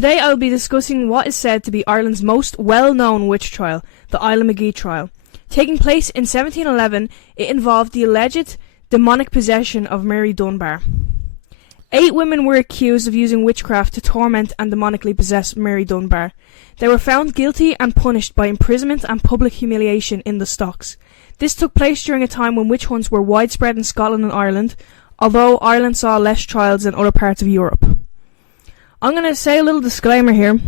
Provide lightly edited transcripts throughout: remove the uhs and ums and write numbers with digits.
Today I will be discussing what is said to be Ireland's most well-known witch trial, the islandmagee trial. Taking place in 1711, it involved the alleged demonic possession of Mary Dunbar. 8 women were accused of using witchcraft to torment and demonically possess Mary Dunbar. They were found guilty and punished by imprisonment and public humiliation in the stocks. This took place during a time when witch hunts were widespread in Scotland and Ireland, although Ireland saw less trials than other parts of Europe. I'm going to say a little disclaimer here.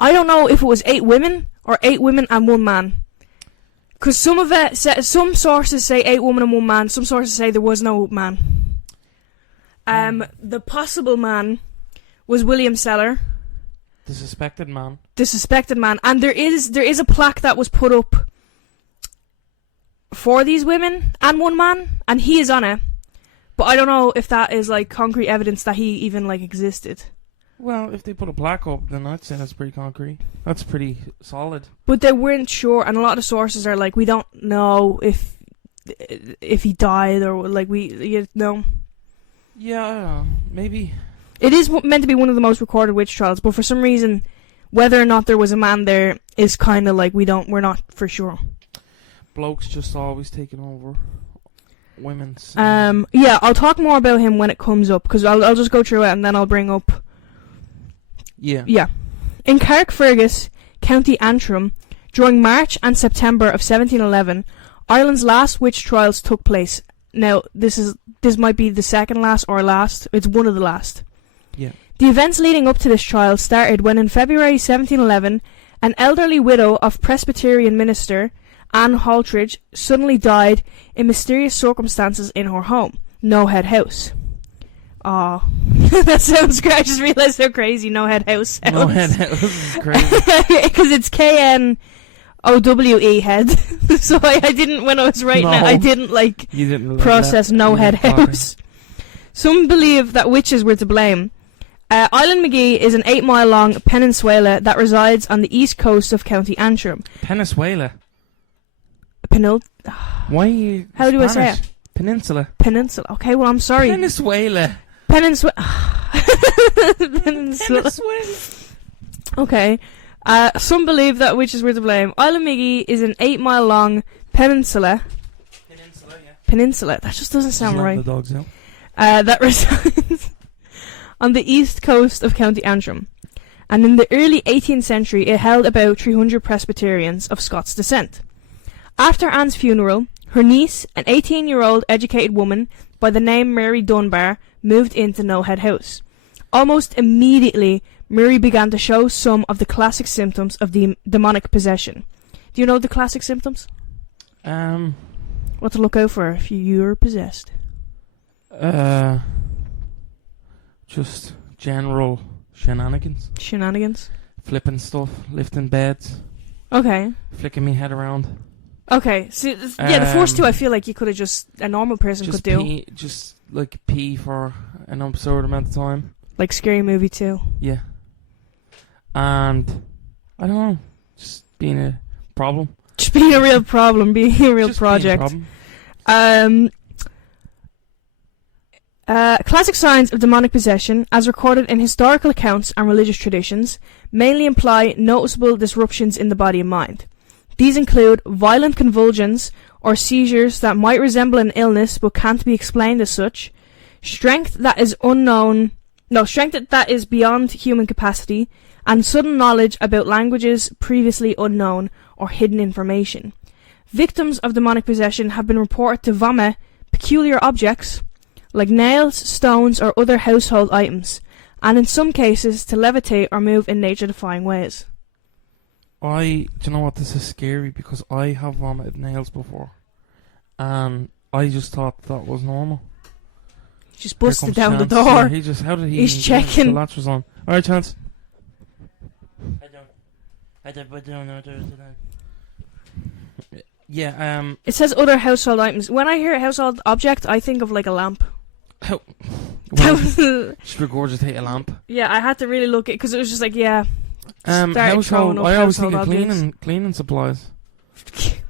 I don't know if it was 8 women or 8 women and 1 man. Because some sources say 8 women and 1 man, some sources say there was no man. The possible man was William Seller. The suspected man. The suspected man. And there is a plaque that was put up for these women and 1 man, and he is on it. But I don't know if that is like concrete evidence that he even like existed. Well, if they put a plaque up, then I'd say that's pretty concrete. That's pretty solid. But they weren't sure, and a lot of sources are like, we don't know if he died or like you know. Yeah, maybe. It is meant to be one of the most recorded witch trials, but for some reason, whether or not there was a man there is kind of like we're not for sure. Blokes just always taking over women's. Yeah, I'll talk more about him when it comes up, because I'll just go through it and then I'll bring up. Yeah. Yeah. In Carrickfergus, County Antrim, during March and September of 1711, Ireland's last witch trials took place. Now, this might be the second last or last. It's one of the last. Yeah. The events leading up to this trial started when in February 1711, an elderly widow of Presbyterian minister, Anne Haltridge, suddenly died in mysterious circumstances in her home, No Head House. Aw, that sounds great. I just realised how crazy No Head House sounds. No Head House is crazy. Because it's KNOWE head. So I didn't, when I was writing it, I didn't process No Head House. Some believe that witches were to blame. Islandmagee is an 8-mile-long peninsula that resides on the east coast of County Antrim. Peninsula? Why are you How Spanish? Do I say it? Peninsula. Peninsula. Okay, well, I'm sorry. Peninsula. Peninsula. Okay. Some believe that witches were to blame. Islandmagee is an 8-mile-long peninsula. Peninsula. That just doesn't sound right. The dogs out. That resides on the east coast of County Antrim. And in the early 18th century, it held about 300 Presbyterians of Scots descent. After Anne's funeral, her niece, an 18-year-old educated woman by the name Mary Dunbar, moved into No Head House. Almost immediately, Mary began to show some of the classic symptoms of the demonic possession. Do you know the classic symptoms? What to look out for if you're possessed? Just general shenanigans. Shenanigans? Flipping stuff, lifting beds. Okay. Flicking me head around. Okay, so yeah, the first two I feel like you could have a normal person could do. Just like pee for an absurd amount of time. Like Scary Movie 2. Yeah. And, I don't know, just being a problem. Just being a real problem, being a real just project. Being a problem. Classic signs of demonic possession, as recorded in historical accounts and religious traditions, mainly imply noticeable disruptions in the body and mind. These include violent convulsions or seizures that might resemble an illness but can't be explained as such, strength that is beyond human capacity, and sudden knowledge about languages previously unknown or hidden information. Victims of demonic possession have been reported to vomit peculiar objects like nails, stones, or other household items, and in some cases to levitate or move in nature-defying ways. Do you know what, this is scary because I have vomited nails before and I just thought that was normal. Just busted down the door. Yeah, how did he He's checking. The latch was on. Alright, Chance. I don't know. Yeah, It says other household items. When I hear a household object, I think of like a lamp. Just regurgitate a lamp. Yeah, I had to really look at it because it was just like, yeah. Household. I always think of cleaning supplies.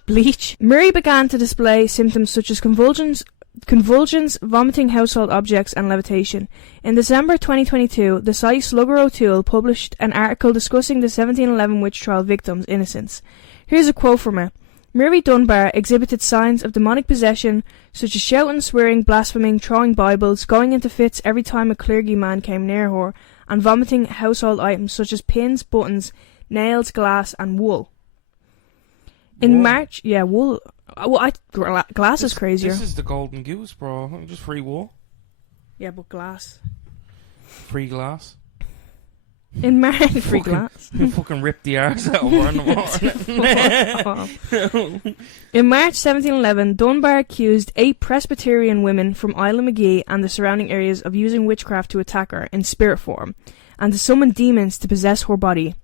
Bleach. Mary began to display symptoms such as convulsions, convulsions, vomiting household objects, and levitation. In December 2022, the site Slugger O'Toole published an article discussing the 1711 witch trial victims' innocence. Here's a quote from it. Mary Dunbar exhibited signs of demonic possession, such as shouting, swearing, blaspheming, throwing Bibles, going into fits every time a clergyman came near her, and vomiting household items such as pins, buttons, nails, glass, and wool. In Wool? March, yeah, wool. Glass is crazier. This is the golden goose, bro. Just free wool. Yeah, but glass. Free glass. In March, free glass. You fucking rip the arse out of her in the morning. In March 1711, Dunbar accused 8 Presbyterian women from islandmagee and the surrounding areas of using witchcraft to attack her in spirit form, and to summon demons to possess her body.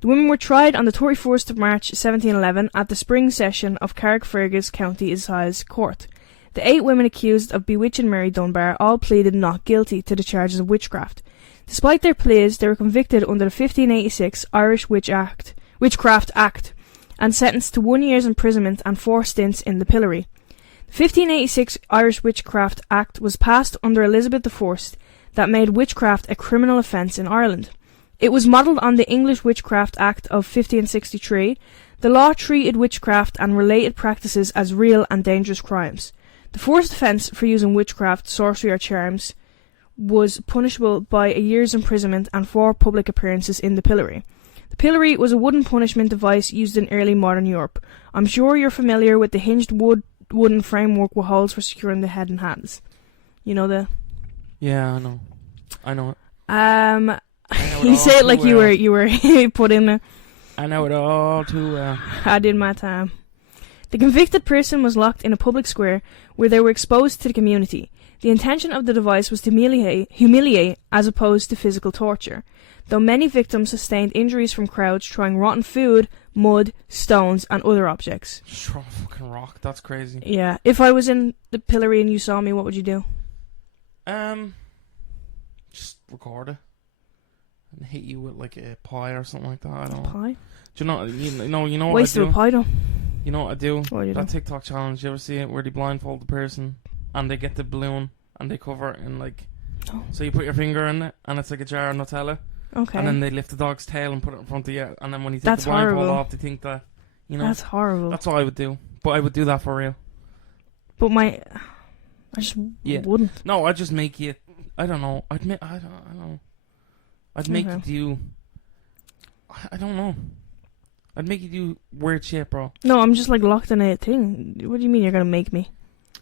The women were tried on the 31st of March 1711 at the spring session of Carrickfergus County Assize Court. The 8 women accused of bewitching Mary Dunbar all pleaded not guilty to the charges of witchcraft. Despite their pleas, they were convicted under the 1586 Irish Witchcraft Act and sentenced to 1 year's imprisonment and 4 stints in the pillory. The 1586 Irish Witchcraft Act was passed under Elizabeth I that made witchcraft a criminal offence in Ireland. It was modelled on the English Witchcraft Act of 1563. The law treated witchcraft and related practices as real and dangerous crimes. The first offence for using witchcraft, sorcery or charms was punishable by a year's imprisonment and 4 public appearances in the pillory. The pillory was a wooden punishment device used in early modern Europe. I'm sure you're familiar with the hinged wooden framework with holes for securing the head and hands. You know the... Yeah, I know. I know it. You say it like you were put in there. I know it all too well. I did my time. The convicted person was locked in a public square where they were exposed to the community. The intention of the device was to humiliate as opposed to physical torture, though many victims sustained injuries from crowds throwing rotten food, mud, stones, and other objects. Throw a fucking rock, that's crazy. Yeah, if I was in the pillory and you saw me, what would you do? Just record it. And hit you with like a pie or something like that. I don't know. Pie? Do you know what Waste I do? of a pie, though. You know what I do? What do you That do? TikTok challenge, you ever see it? Where they blindfold the person and they get the balloon and they cover it in like... No. So you put your finger in it and it's like a jar of Nutella. Okay. And then they lift the dog's tail and put it in front of you. And then when you take That's the blindfold horrible. off, they think that, you know... That's horrible. That's what I would do. But I would do that for real. But I just wouldn't. No, I'd just make you... I don't know. I don't know. I'd make you do... I don't know. I'd make you do weird shit, bro. No, I'm just like locked in a thing. What do you mean you're gonna make me?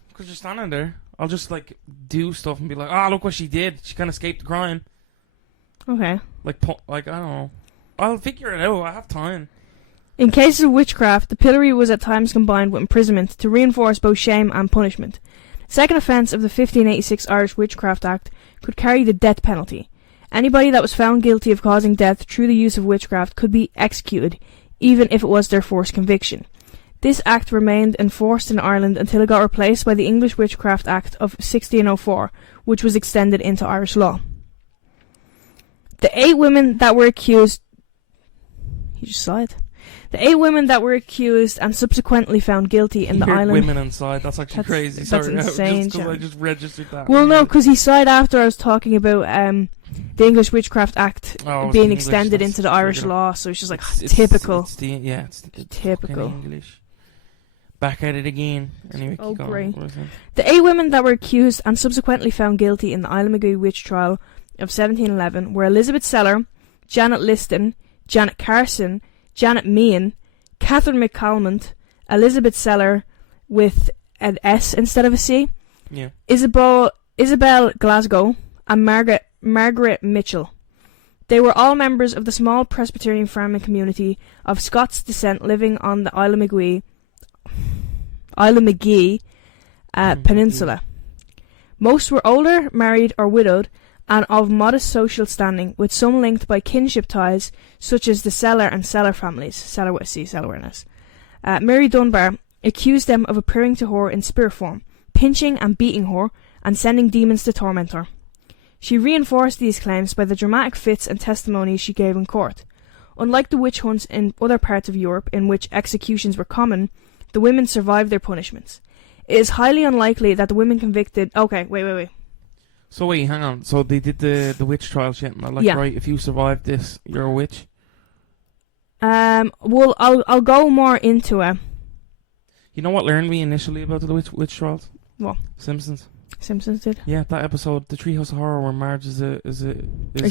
Because you're standing there. I'll just like do stuff and be like, look what she did. She can't escape the crime. Okay. Like, I don't know. I'll figure it out. I have time. In cases of witchcraft, the pillory was at times combined with imprisonment to reinforce both shame and punishment. The second offence of the 1586 Irish Witchcraft Act could carry the death penalty. Anybody that was found guilty of causing death through the use of witchcraft could be executed, even if it was their first conviction. This act remained enforced in Ireland until it got replaced by the English Witchcraft Act of 1604, which was extended into Irish law. The 8 women that were accused... You just saw it. The 8 women that were accused and subsequently found guilty in the island... women inside. That's actually crazy. That's Sorry, insane, I just registered that. Well, no, because he sighed after I was talking about the English Witchcraft Act being extended into the Irish law, so it's just like typical. It's typical. English. Back at it again. Anyway, Oh, keep going. great. What was it? The 8 women that were accused and subsequently found guilty in the islandmagee witch trial of 1711 were Elizabeth Seller, Janet Liston, Janet Carson, Janet Meehan, Catherine McCalmont, Elizabeth Seller with an S instead of a C, Yeah. Isabel Glasgow, and Margaret Mitchell. They were all members of the small Presbyterian farming community of Scots descent living on the islandmagee Peninsula. Most were older, married or widowed, and of modest social standing, with some linked by kinship ties, such as the Seller and Seller families. Seller with C, Seller with an S. Mary Dunbar accused them of appearing to her in spirit form, pinching and beating her, and sending demons to torment her. She reinforced these claims by the dramatic fits and testimonies she gave in court. Unlike the witch hunts in other parts of Europe in which executions were common, the women survived their punishments. It is highly unlikely that the women convicted... Okay, wait. So wait, hang on. So they did the witch trial shit, and they're like, Yeah. right, if you survive this, you're a witch. Well, I'll go more into it. You know what learned me initially about the witch trials? What? Simpsons. Simpsons did. Yeah, that episode, the Treehouse of Horror, where Marge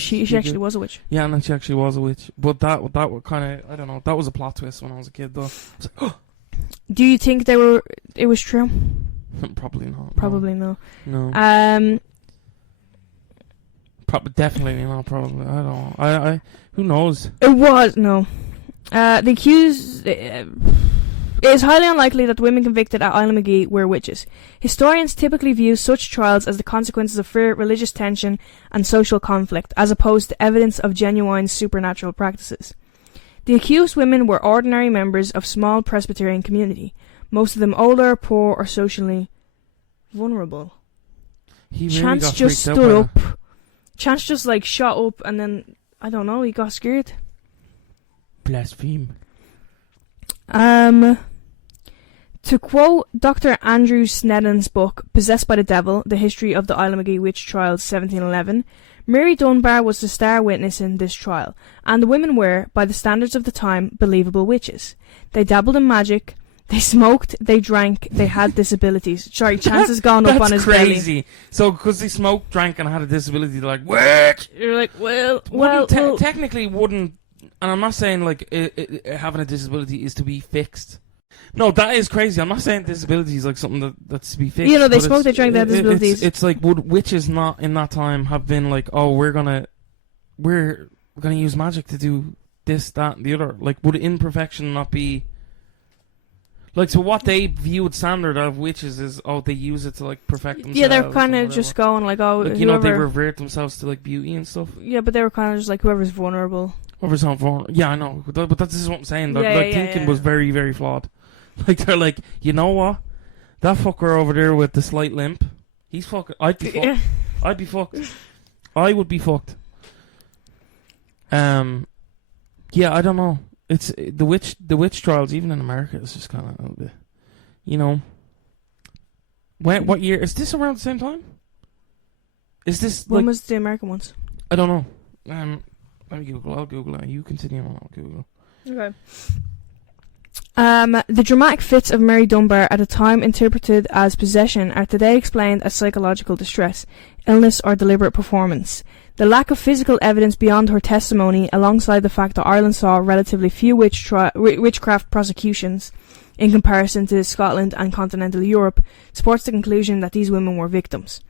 She actually was a witch. Yeah, and then she actually was a witch. But that was kind of, I don't know, that was a plot twist when I was a kid, though. I was like, oh. Do you think it was true? Probably not. Probably no. No. Definitely not. Probably. I don't. I. Who knows? It was no. The accused. It is highly unlikely that the women convicted at Islandmagee were witches. Historians typically view such trials as the consequences of fear, religious tension, and social conflict, as opposed to evidence of genuine supernatural practices. The accused women were ordinary members of small Presbyterian community, most of them older, poor, or socially vulnerable. He really Chance got just freaked out stood by up. Chance just like shot up, and then I don't know. He got scared. Blaspheme. To quote Dr. Andrew Snedden's book, Possessed by the Devil, The History of the Islandmagee Witch Trials 1711, Mary Dunbar was the star witness in this trial, and the women were, by the standards of the time, believable witches. They dabbled in magic, they smoked, they drank, they had disabilities. Sorry, Chance has gone up on his belly. That's crazy. So, because they smoked, drank, and had a disability, they're like, witch! You're like, well... Technically wouldn't, and I'm not saying, like, having a disability is to be fixed. No, that is crazy. I'm not saying disability is like something that's to be fixed. You know, they smoked, they drank, they had disabilities. It's like, would witches not in that time have been like, oh, we're gonna use magic to do this, that, and the other? Like, would imperfection not be like, so what they viewed standard of witches is, oh, they use it to like perfect themselves. Yeah, they're kind of just going like, oh, like, you know, they revert themselves to like beauty and stuff. Yeah, but they were kind of just like whoever's vulnerable. Whoever's not vulnerable. Yeah, I know, but this is what I'm saying. Their thinking was very, very flawed. Like, they're like, you know what? That fucker over there with the slight limp, he's fucking... I'd be fucked. I'd be fucked. I would be fucked. Yeah, I don't know. It's the witch trials, even in America, is just kind of a little bit... You know... What year? Is this around the same time? Is this, when like... was the American ones? I don't know. Let me Google. I'll Google it. You continue on. I'll Google. Okay. The dramatic fits of Mary Dunbar, at the time interpreted as possession, are today explained as psychological distress, illness, or deliberate performance. The lack of physical evidence beyond her testimony, alongside the fact that Ireland saw relatively few witchcraft prosecutions in comparison to Scotland and continental Europe, supports the conclusion that these women were victims.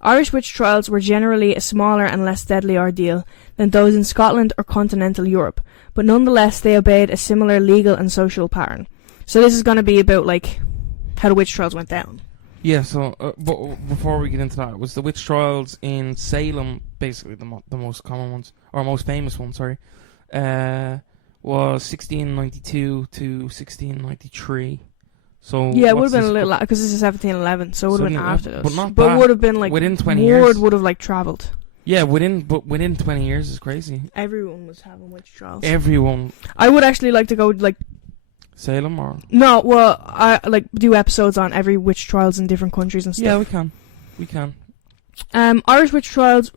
Irish witch trials were generally a smaller and less deadly ordeal than those in Scotland or continental Europe, but nonetheless they obeyed a similar legal and social pattern. So this is going to be about like how the witch trials went down. Yeah, so but before we get into that, it was the witch trials in Salem, basically the most common ones, or most famous ones, sorry, was 1692 to 1693. So yeah, it would have been a little because this is 1711, so it would have been after this. But not but would have been like within 20 years. Word would have like travelled. Yeah, within 20 years is crazy. Everyone was having witch trials. Everyone. I would actually like to go like Salem or no, well, I like do episodes on every witch trials in different countries and stuff. Yeah, we can. Irish witch trials.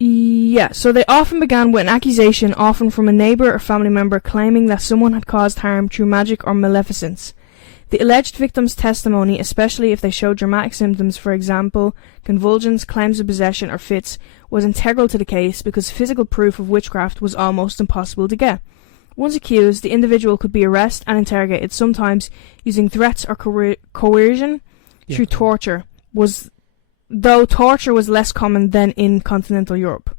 Yeah, so they often began with an accusation, often from a neighbour or family member, claiming that someone had caused harm through magic or maleficence. The alleged victim's testimony, especially if they showed dramatic symptoms, for example, convulsions, claims of possession, or fits, was integral to the case because physical proof of witchcraft was almost impossible to get. Once accused, the individual could be arrested and interrogated, sometimes using threats or coercion through torture, though torture was less common than in continental Europe.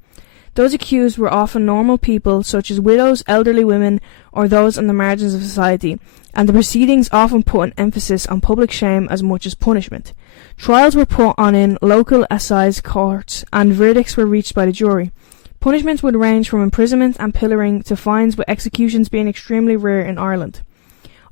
Those accused were often normal people, such as widows, elderly women, or those on the margins of society, and the proceedings often put an emphasis on public shame as much as punishment. Trials were put on in local assize courts, and verdicts were reached by the jury. Punishments would range from imprisonment and pillorying to fines, with executions being extremely rare in Ireland.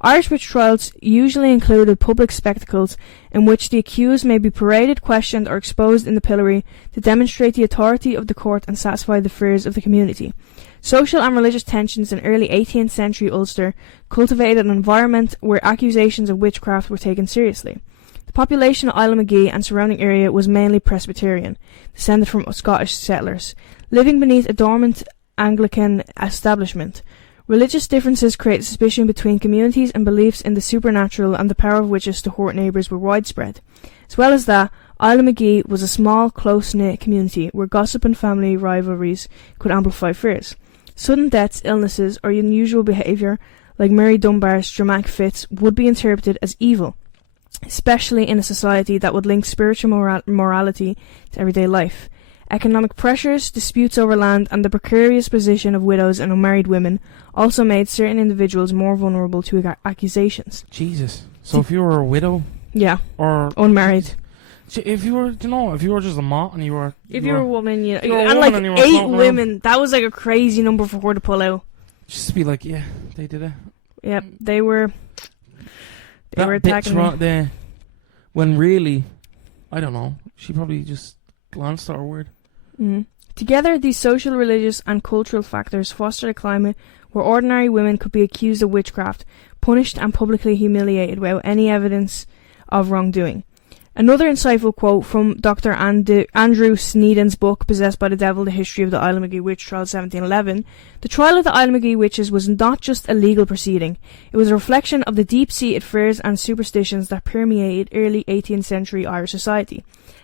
Irish witch trials usually included public spectacles in which the accused may be paraded, questioned, or exposed in the pillory to demonstrate the authority of the court and satisfy the fears of the community. Social and religious tensions in early 18th century Ulster cultivated an environment where accusations of witchcraft were taken seriously. The The population of Islandmagee and surrounding area was mainly Presbyterian, descended from Scottish settlers, living beneath a dormant Anglican establishment. Religious differences created suspicion between communities, and beliefs in the supernatural and the power of witches to hurt neighbours were widespread. As well as that, Islandmagee was a small, close-knit community where gossip and family rivalries could amplify fears. Sudden deaths, illnesses, or unusual behaviour, like Mary Dunbar's dramatic fits, would be interpreted as evil, especially in a society that would link spiritual morality to everyday life. Economic pressures, disputes over land, and the precarious position of widows and unmarried women also made certain individuals more vulnerable to accusations. Jesus. So if you were a widow, yeah, or unmarried, if you were, if you were just a mot and you were, if you were a woman, you and woman like and you were 8 floating women, around, that was like a crazy number for her to pull out. just be like, yeah, they did it. Yep, they were attacking right me. there, when really, I don't know, she probably just glanced at her word. Mm-hmm. Together, these social, religious, and cultural factors fostered a climate where ordinary women could be accused of witchcraft, punished, and publicly humiliated without any evidence of wrongdoing. Another insightful quote from Dr. Andrew Sneeden's book, Possessed by the Devil, The History of the Islandmagee Witch Trial 1711, the trial of the Islandmagee witches was not just a legal proceeding, it was a reflection of the deep-seated fears and superstitions that permeated early 18th century Irish society.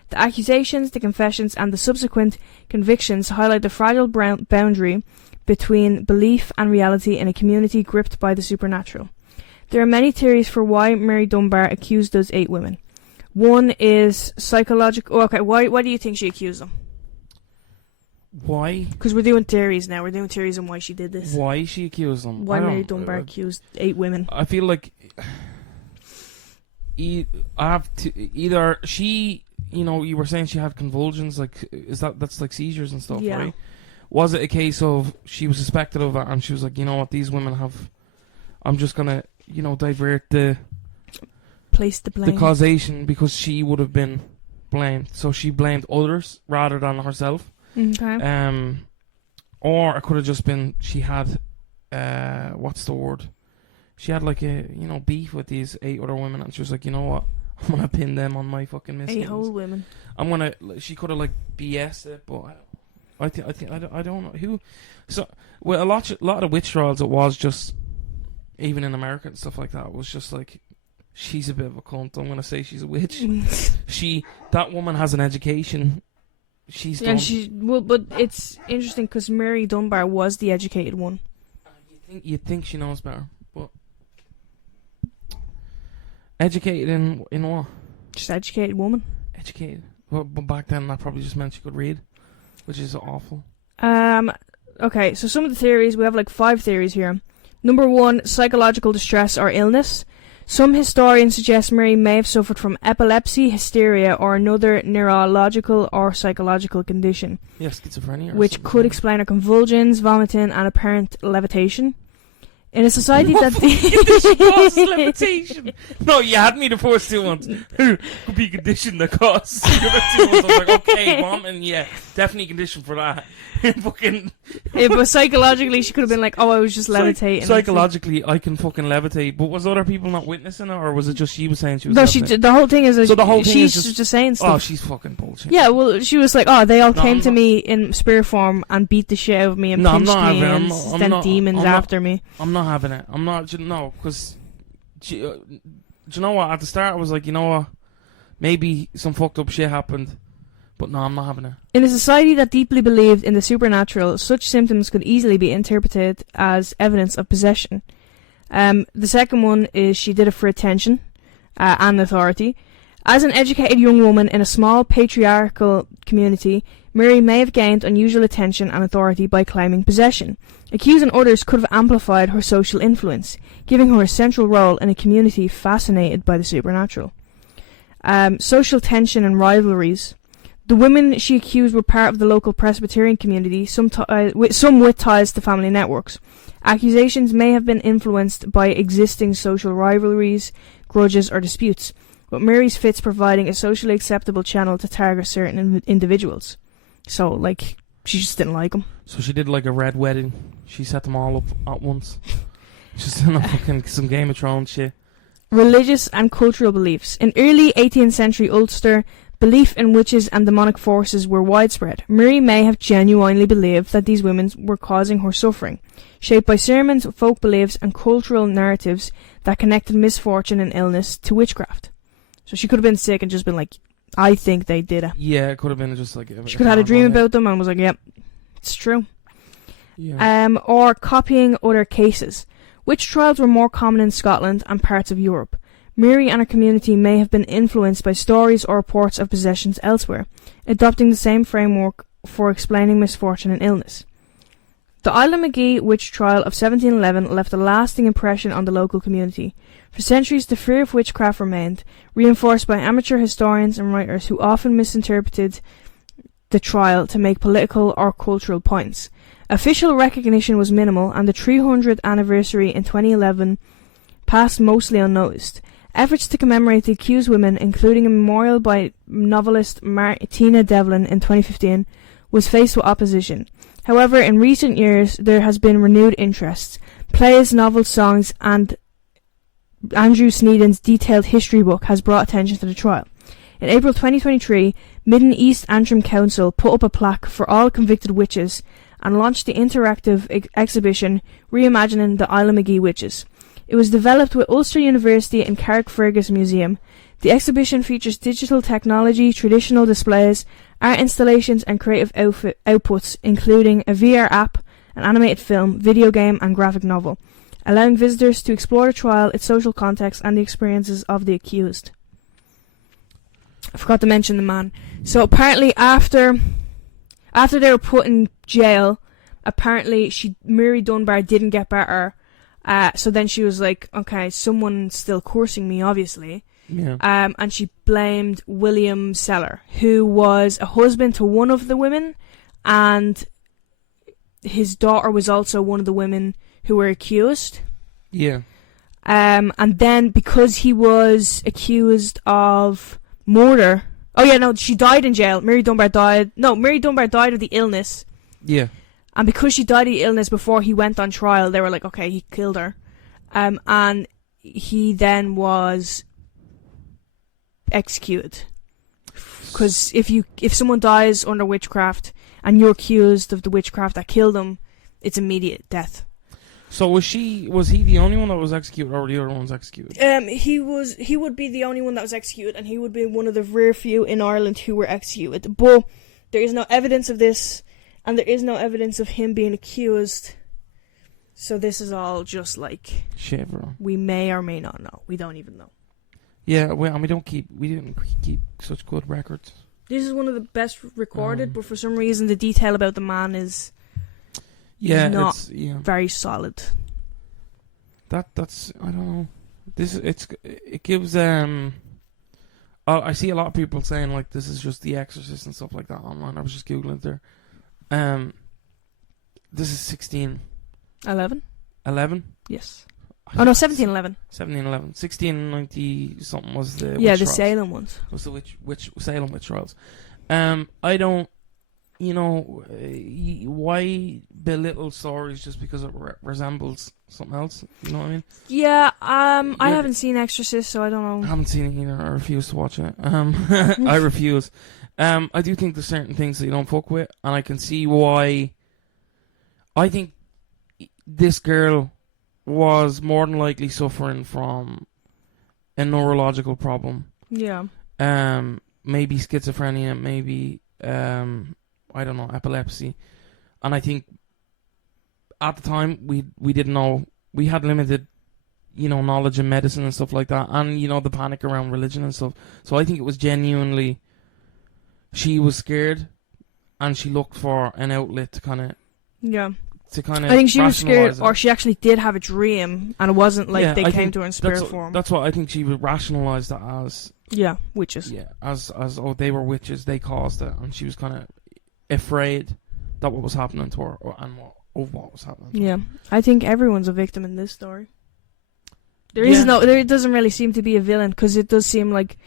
The accusations, the confessions, and the subsequent convictions highlight the fragile boundary between belief and reality in a community gripped by the supernatural. There are many theories for why Mary Dunbar accused those 8 women. One is psychological. Okay, why do you think she accused them? Why? Because we're doing theories now. We're doing theories on why she did this. Why she accused them? Why Mary Dunbar accused 8 women? I feel like I have to either she. You were saying she had convulsions. Like, that's like seizures and stuff, yeah. right? Was it a case of she was suspected of it and she was like, you know what, these women have. I'm just gonna, divert the. Place the blame. The causation, because she would have been blamed. So she blamed others rather than herself. Okay. Or it could have just been she had, what's the word? She had like a, beef with these 8 other women, and she was like, you know what? I'm gonna pin them on my fucking mistakes. 8 whole women. She could have like BS it, but I don't know who. So, well, a lot of witch trials, it was just, even in America and stuff like that, it was just like, she's a bit of a cunt. I'm gonna say she's a witch. That woman has an education. She's done. And but it's interesting because Mary Dunbar was the educated one. You'd think she knows better, but educated in what? Just educated woman. Educated. But back then that probably just meant she could read, which is awful. Okay, so some of the theories, we have like 5 theories here. Number 1, psychological distress or illness. Some historians suggest Mary may have suffered from epilepsy, hysteria, or another neurological or psychological condition. Yeah, schizophrenia. Which could explain her convulsions, vomiting, and apparent levitation. In a society that... levitation? No, you had me the first 2 ones. Could be a condition that causes. The other 2 ones, I was like, okay, vomiting, yeah, definitely condition for that. Fucking... but psychologically, she could have been like, oh, I was just levitating. Psychologically, I can fucking levitate. But was other people not witnessing it, or was it just she was saying she was levitating? No, the whole thing is... So the whole thing she's is just saying stuff. Oh, she's fucking bullshit. Yeah, well, she was like, oh, they all came to me in spirit form and beat the shit out of me and pinched me and sent demons after me. I'm not having it. I'm not, no, because, do you know what, at the start I was like, you know what, maybe some fucked up shit happened, but no, I'm not having it. In a society that deeply believed in the supernatural, such symptoms could easily be interpreted as evidence of possession. The second one is she did it for attention and authority. As an educated young woman in a small patriarchal community, Mary may have gained unusual attention and authority by claiming possession. Accusing others could have amplified her social influence, giving her a central role in a community fascinated by the supernatural. Social tension and rivalries. The women she accused were part of the local Presbyterian community, some with ties to family networks. Accusations may have been influenced by existing social rivalries, grudges, or disputes, with Mary's fits providing a socially acceptable channel to target certain individuals. So, like, she just didn't like them. So she did like a red wedding. She set them all up at once. Just in a fucking some Game of Thrones shit. religious and cultural beliefs. In early 18th century Ulster, belief in witches and demonic forces were widespread. Mary may have genuinely believed that these women were causing her suffering, shaped by sermons, folk beliefs, and cultural narratives that connected misfortune and illness to witchcraft. So she could have been sick and just been like, I think they did it. Yeah, it could have been just like... She could have had a dream about them and was like, yep, it's true. Yeah. Or copying other cases. Witch trials were more common in Scotland and parts of Europe. Mary and her community may have been influenced by stories or reports of possessions elsewhere, adopting the same framework for explaining misfortune and illness. The islandmagee witch trial of 1711 left a lasting impression on the local community. For centuries, the fear of witchcraft remained, reinforced by amateur historians and writers who often misinterpreted the trial to make political or cultural points. Official recognition was minimal, and the 300th anniversary in 2011 passed mostly unnoticed. Efforts to commemorate the accused women, including a memorial by novelist Tina Devlin in 2015, was faced with opposition. However, in recent years, there has been renewed interest. Plays, novels, songs, and Andrew Sneeden's detailed history book has brought attention to the trial. In April 2023, Midden East Antrim Council put up a plaque for all convicted witches and launched the interactive exhibition Reimagining the islandmagee Witches. It was developed with Ulster University and Carrickfergus Museum. The exhibition features digital technology, traditional displays, art installations and creative outputs, including a VR app, an animated film, video game and graphic novel, allowing visitors to explore the trial, its social context and the experiences of the accused. I forgot to mention the man. So apparently after they were put in jail, apparently Mary Dunbar didn't get better. So then she was like, okay, someone's still cursing me, obviously. Yeah. And she blamed William Seller, who was a husband to one of the women, and his daughter was also one of the women who were accused. Yeah. And then because he was accused of murder... Oh yeah, no, she died in jail. Mary Dunbar died of the illness. Yeah. And because she died of the illness before he went on trial, they were like, okay, he killed her. And he then was executed. Because if someone dies under witchcraft and you're accused of the witchcraft that killed them, it's immediate death. So was he the only one that was executed, or were the other ones executed? He would be the only one that was executed, and he would be one of the rare few in Ireland who were executed. But there is no evidence of this, and there is no evidence of him being accused. So this is all just like Shiver. We may or may not know. We don't even know. Yeah, well, and we didn't keep such good records. This is one of the best recorded, but for some reason the detail about the man is not very solid. That's I don't know. It gives I see a lot of people saying like this is just The Exorcist and stuff like that online. I was just googling there. This is 1611. 11? Yes. Oh no, 1711. 1711. 1690 something was the yeah, witch the trials. Salem ones. Was the Salem witch trials. I don't, why belittle stories just because it resembles something else? You know what I mean? Yeah. I haven't seen Exorcist, so I don't know. I haven't seen it either. I refuse to watch it. I refuse. I do think there's certain things that you don't fuck with, and I can see why. I think this girl was more than likely suffering from a neurological problem. Yeah. Maybe schizophrenia, maybe I don't know, epilepsy. And I think at the time we didn't know. We had limited, knowledge in medicine and stuff like that, and the panic around religion and stuff. So I think it was genuinely she was scared, and she looked for an outlet to kind of I think she was scared, or she actually did have a dream, and it wasn't like they came to her in spirit form. That's what I think she would rationalise that as. Yeah, witches. Yeah, as they were witches, they caused it, and she was kind of afraid that what was happening to her, of what was happening to her. I think everyone's a victim in this story. There doesn't really seem to be a villain, because it does seem like,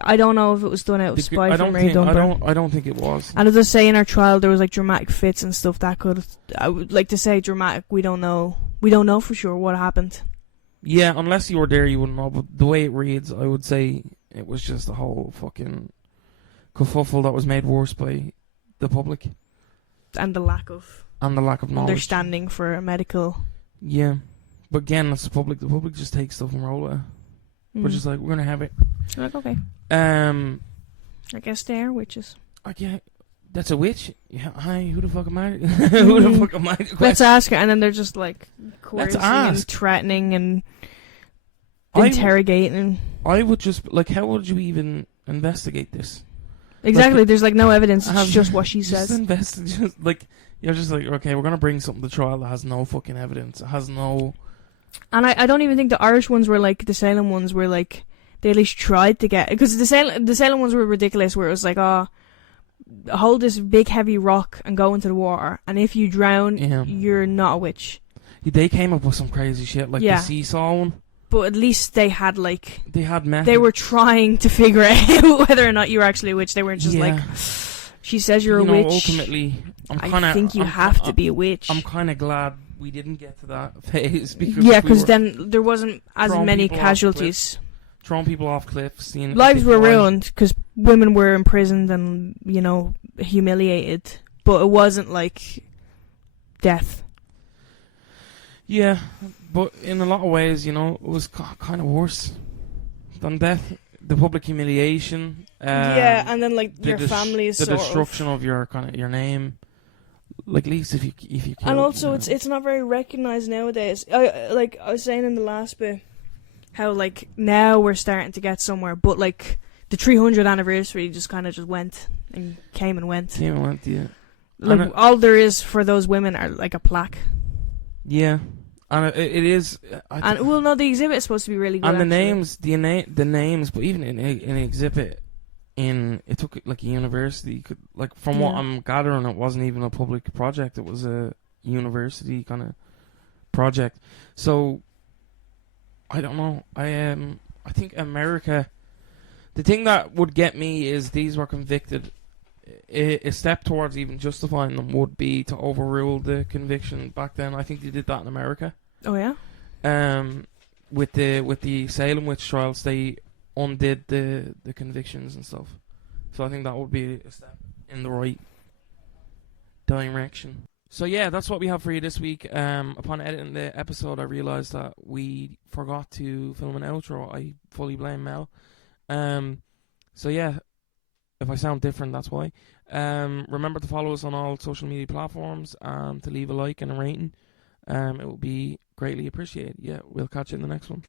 I don't know if it was done out of spite from Mary Dunbar. I don't think it was. And it does say in our trial there was like dramatic fits and stuff that could. I would like to say dramatic. We don't know for sure what happened. Yeah, unless you were there, you wouldn't know. But the way it reads, I would say it was just a whole fucking kerfuffle that was made worse by the public And the lack of knowledge. understanding for a medical. Yeah, but again, that's the public. The public just takes stuff and roll with it. We're just like, we're gonna have it. Like, okay. I guess they are witches. Yeah, that's a witch. Yeah, hi. Who the fuck am I? Who the fuck am I? Let's ask her, and then they're just like coercing and ask. threatening and interrogating. I would just like, how would you even investigate this? Exactly. Like, there's like no evidence. It's just what she says. Just like, you're just like, okay, we're gonna bring something to trial that has no fucking evidence. It has no. And I don't even think the Irish ones were like the Salem ones were like they at least tried to get, because the Salem ones were ridiculous, where it was like, oh, hold this big heavy rock and go into the water, and if you drown, you're not a witch. They came up with some crazy shit, like the seesaw one. But at least they had like method. They were trying to figure out whether or not you were actually a witch. They weren't just like, she says you're a witch. Ultimately, I think you have to be a witch. I'm kind of glad we didn't get to that phase, because then there wasn't as many casualties. Throwing people off cliffs. Lives were ruined because women were imprisoned and, humiliated. But it wasn't like death. Yeah, but in a lot of ways, it was kind of worse than death. The public humiliation. And then like your family's the destruction of your your name. Like, at least if you killed, and also it's not very recognized nowadays. I was saying in the last bit how like now we're starting to get somewhere, but like the 300th anniversary just kind of just went and came and went. Yeah. Like all there is for those women are like a plaque. Yeah, and it is. No, the exhibit is supposed to be really good. And actually. the names, but even in an exhibit. It took like a university, from what I'm gathering, it wasn't even a public project. It was a university kind of project. So I don't know. I think America. The thing that would get me is these were convicted. A step towards even justifying them would be to overrule the conviction back then. I think they did that in America. Oh yeah. With the Salem witch trials, they undid the convictions and stuff. So I think that would be a step in the right direction. So yeah, that's what we have for you this week. Upon editing the episode, I realised that we forgot to film an outro. I fully blame Mel. So yeah, if I sound different, that's why. Remember to follow us on all social media platforms and to leave a like and a rating. It will be greatly appreciated. Yeah, we'll catch you in the next one.